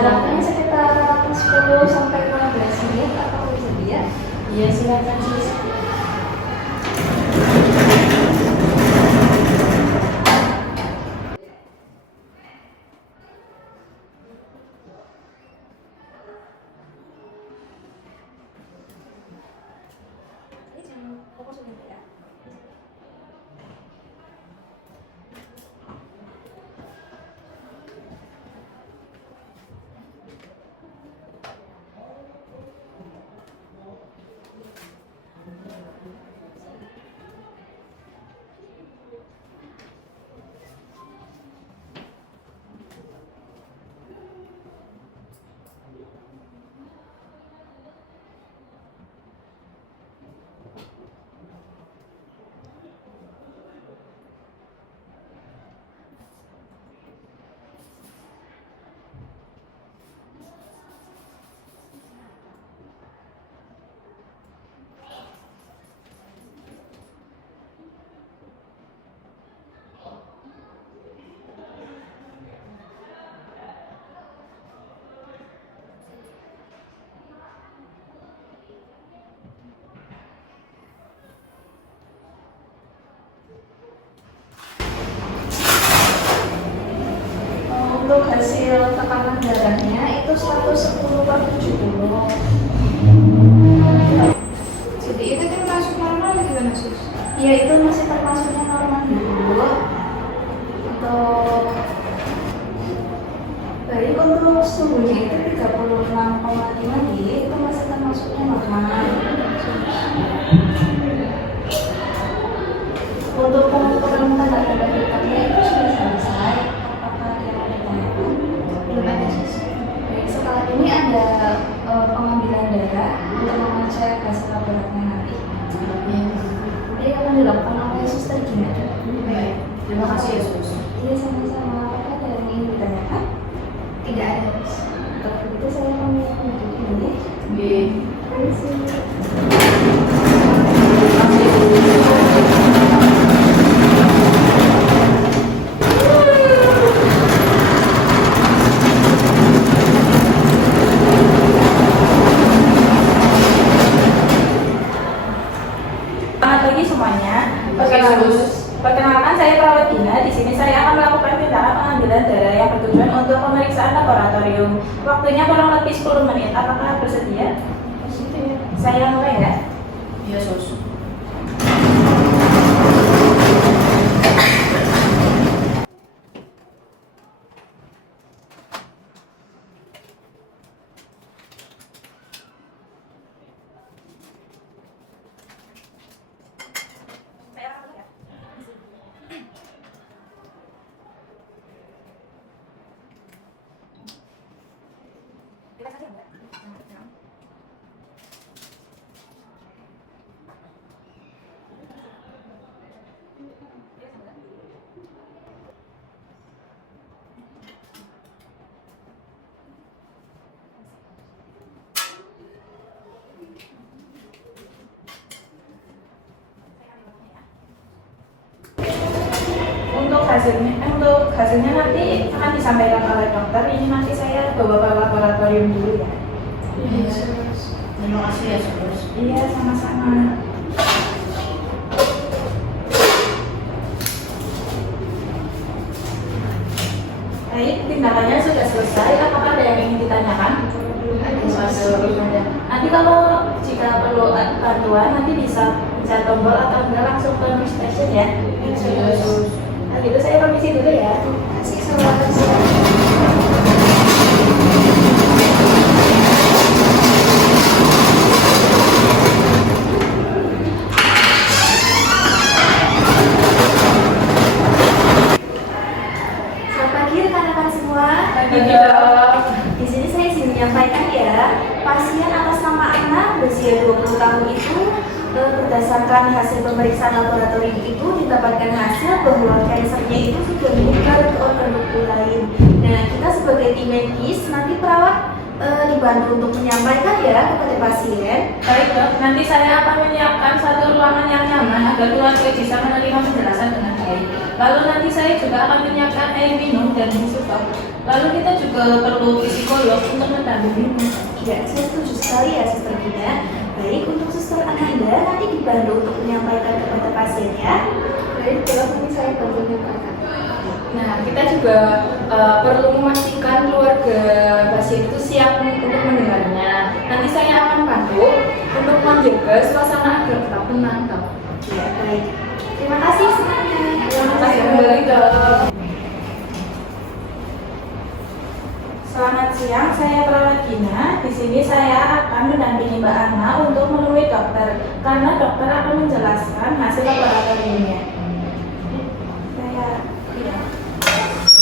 Waktunya sekitar 10 sampai 15 menit atau bersedia. Iya, silakan sis. Ini jangan fokus dulu ya. Untuk hasil tekanan darahnya itu 110/70. Jadi itu termasuk normal atau gimana sus? Ya itu masih termasuknya normal dulu. Untuk baik untuk suhunya itu 36,5 itu masih termasuknya normal. Untuk pengukuran tanda darah hitamnya itu sudah selesai. Apakah ada yang ditanyakan? Belum ada sus. Baik, setelah ini ada pengambilan darah untuk mengecek hasil laboratorium nanti. Nanti akan dilakukan oleh suster Gina. Baik, terima kasih ya sus. Iya, sama-sama. Apakah ada yang ingin ditanyakan? Tidak ada sus. Kalau begitu saya mau menutup dulu ya. Oke. Terima kasih. Selamat pagi semuanya. Pagi, Perkenalkan saya perawat Gina. Di sini saya akan melakukan tindakan pengambilan darah yang bertujuan untuk pemeriksaan laboratorium. Waktunya kurang lebih 10 menit. Apakah bersedia? Saya mulai ya. Iya sus. Saya akan mulai ya. Kita saja, Mbak. Untuk hasilnya nanti akan disampaikan oleh dokter. Ini nanti saya bawa ke laboratorium dulu ya. Iya sus. Terima kasih ya sus. Iya, sama-sama. Baik, tindakannya sudah selesai. Apakah ada yang ingin ditanyakan? Belum ada. Nanti kalau jika perlu bantuan, nanti bisa pencet tombol atau enggak langsung ke nurse station ya. Iya sus. Nah, gitu saya permisi dulu ya. Kasih kesempatan. Selamat pagi rekan-rekan semua. Pagi, Dok. Di sini saya izin menyampaikan ya, pasien atas nama Ana berusia 20 tahun itu berdasarkan hasil pemeriksaan laboratorium itu didapatkan hasil bahwa kansernya itu sudah menyebar ke organ tubuh lain. Nah, kita sebagai tim medis nanti perawat dibantu untuk menyampaikan ya kepada pasien. Baik dok, nanti saya akan menyiapkan satu ruangan yang nyaman agar keluarga bisa menerima penjelasan dengan baik. Lalu nanti saya juga akan menyiapkan air minum dan tisu stok. Lalu kita juga perlu psikolog untuk mendampingi. Ya, saya setuju sekali ya Suster Gina. Baik, untuk Suster Ananda nanti dibantu untuk menyampaikan kepada pasien ya. Baik, kalau ini saya bantu menyampaikan. Nah, kita juga perlu memastikan keluarga pasien itu siap untuk mendengarnya. Nanti saya akan bantu untuk menjaga suasana agar tetap tenang dok. Ya, baik. Terima kasih semuanya. Terima kasih kembali dok. Selamat siang, saya perawat Gina. Di sini saya akan mendampingi Mbak Ana untuk menemui dokter, karena dokter akan menjelaskan hasil laboratoriumnya.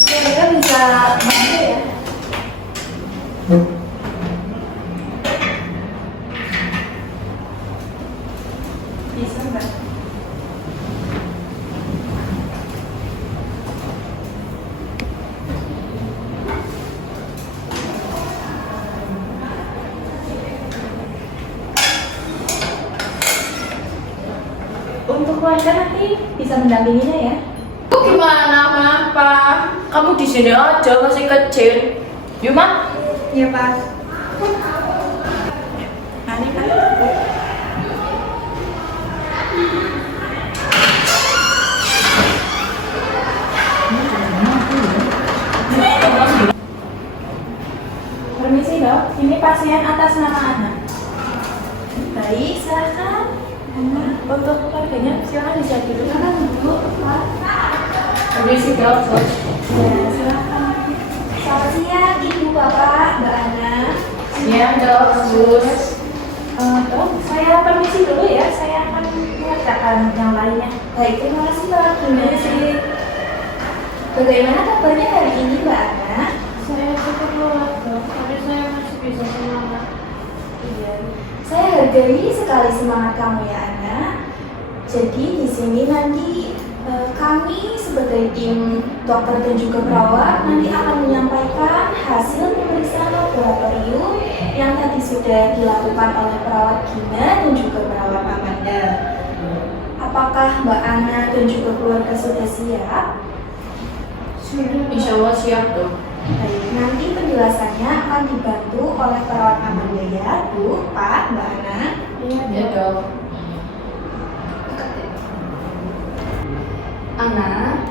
Saya bisa bantu ya. Bisa Mbak? Untuk keluarga nanti bisa mendampinginya ya. Gimana, Mapa? Kamu di sini aja masih kecil. Yuma? Iya Pak. Nanti Pak. Permisi dok, ini pasien atas nama Ana. Baik, silakan. Untuk keluarganya silakan disiap dulu. Silakan dulu, Pak. Permisi dok, Sos. Ya, silakan. Selamat siang, Ibu, Bapak, Mbak Ana. Siang dok, Sus. Dok, saya permisi dulu ya, saya akan mengerjakan yang lainnya. Baik, terima kasih Mbak Gina. Bagaimana kabarnya hari ini Mbak Ana? Saya cukup lelah dok, tapi saya masih bisa semangat. Iya. Saya hargai sekali semangat kamu ya Ana. Jadi di sini nanti kami sebagai tim dokter dan juga perawat nanti akan menyampaikan hasil pemeriksaan laboratorium yang tadi sudah dilakukan oleh perawat Gina dan juga perawat Amanda. Apakah Mbak Ana dan juga keluarga sudah siap? Insya Allah siap dok. Baik, nanti penjelasannya akan dibantu oleh perawat Amanda ya, Bu, Pak, Mbak Ana. Iya dok. Ana,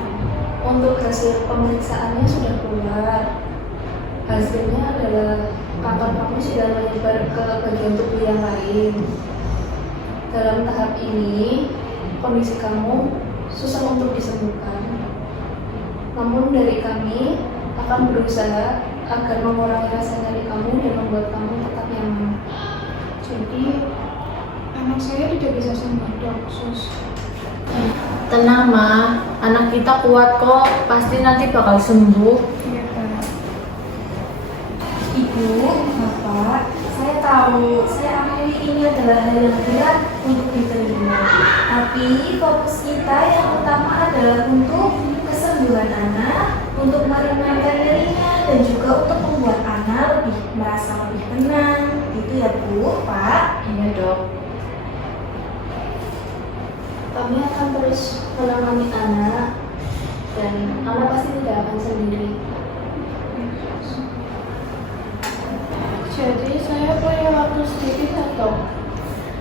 untuk hasil pemeriksaannya sudah keluar. Hasilnya adalah kanker kamu sudah menyebar ke bagian tubuh yang lain. Dalam tahap ini, kondisi kamu susah untuk disembuhkan. Namun dari kami akan berusaha agar mengurangi rasa nyeri kamu dan membuat kamu tetap nyaman. Jadi anak saya tidak bisa sembuh dok, Sus. Tenang Ma, anak kita kuat kok, pasti nanti bakal sembuh. Iya Pak. Ibu, Bapak, saya tahu, saya akui ini adalah hal yang berat untuk diterima. Tapi fokus kita yang utama adalah untuk kesembuhan anak, untuk meringankan nyerinya, dan juga untuk membuat anak lebih merasa lebih tenang. Gitu ya Bu, Pak. Iya dok. Kami akan terus menangani anak dan anak pasti tidak akan sendiri. Jadi saya punya waktu sedikit ya dok.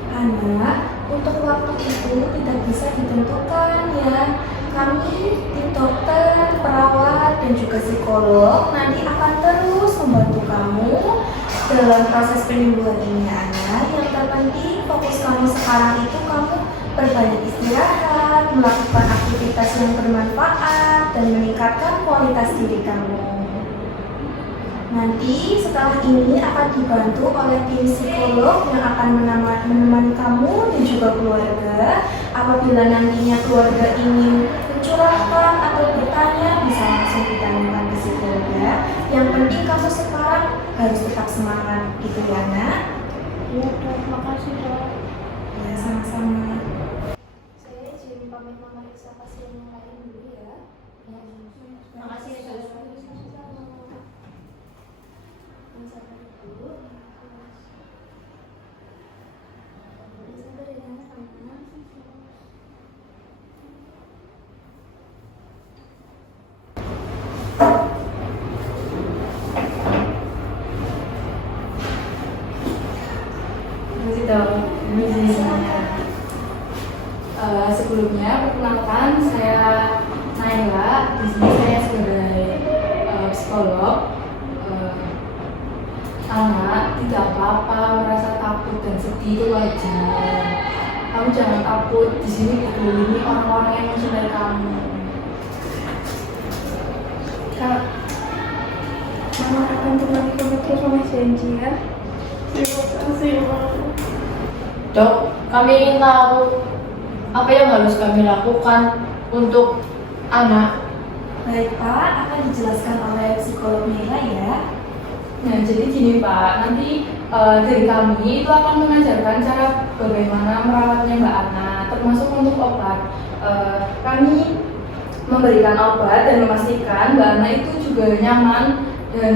Anak, untuk waktu itu tidak bisa ditentukan ya. Kami, tim dokter, perawat, dan juga psikolog nanti akan terus membantu kamu dalam proses penyembuhan ini Ana. Yang terpenting fokus kamu sekarang itu kamu berbanyak istirahat, melakukan aktivitas yang bermanfaat, dan meningkatkan kualitas diri kamu. Nanti setelah ini akan dibantu oleh tim psikolog yang akan menemani kamu dan juga keluarga. Apabila nantinya keluarga ingin mencurahkan atau bertanya, bisa langsung ditanyakan ke psikolog ya. Yang penting kamu sekarang harus tetap semangat gitu ya nak. Iya dok, makasih dok. Ya sama-sama. Saya izin pamit memeriksa pasien yang lain dulu ya. Makasih ya, Sus. Sama-sama. Perkenalkan, saya Naila. Di sini saya sebagai psikolog. Anak, tidak apa-apa merasa takut dan sedih itu wajar. Kamu jangan takut. Di sini dikelilingi orang-orang yang mencintai kamu. Kak, Mama akan temani kamu terus, Mama janji ya. Terima kasih, Mama. Dok, kami ingin tahu apa yang harus kami lakukan untuk anak. Baik Pak, akan dijelaskan oleh psikolog Naila ya. Nah, jadi gini Pak, nanti dari kami itu akan mengajarkan cara bagaimana merawatnya Mbak Ana, termasuk untuk obat. Kami memberikan obat dan memastikan Mbak Ana itu juga nyaman, dan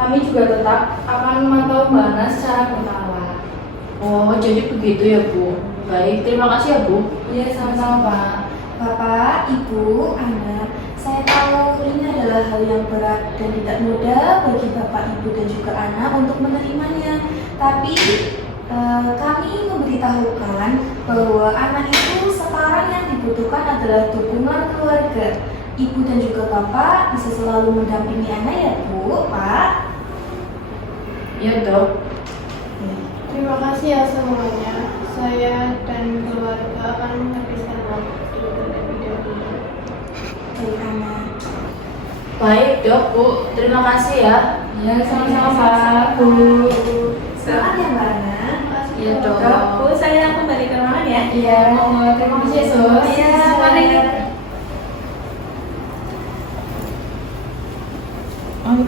kami juga tetap akan memantau Mbak Ana secara berkala. Oh, jadi begitu ya Bu. Baik, terima kasih ya Bu. Iya, sama-sama Pak. Bapak, Ibu, anak, saya tahu ini adalah hal yang berat dan tidak mudah bagi Bapak, Ibu, dan juga anak untuk menerimanya. Tapi kami memberitahukan bahwa anak itu sekarang yang dibutuhkan adalah dukungan keluarga. Ibu dan juga Bapak bisa selalu mendampingi anak ya Bu, Pak. Iya Dok. Terima kasih ya semuanya. Saya dan keluarga akan menghabiskan waktu terlebih dahulu. Baik anak. Baik Dok, Bu. Terima kasih ya. Ya, sama-sama Pak, Bu. Selamat ya Mbak Ana. Iya Dok. Dok, Bu, saya kembali ke ruangan ya. Iya, terima kasih Sus. Iya, mari. Oh,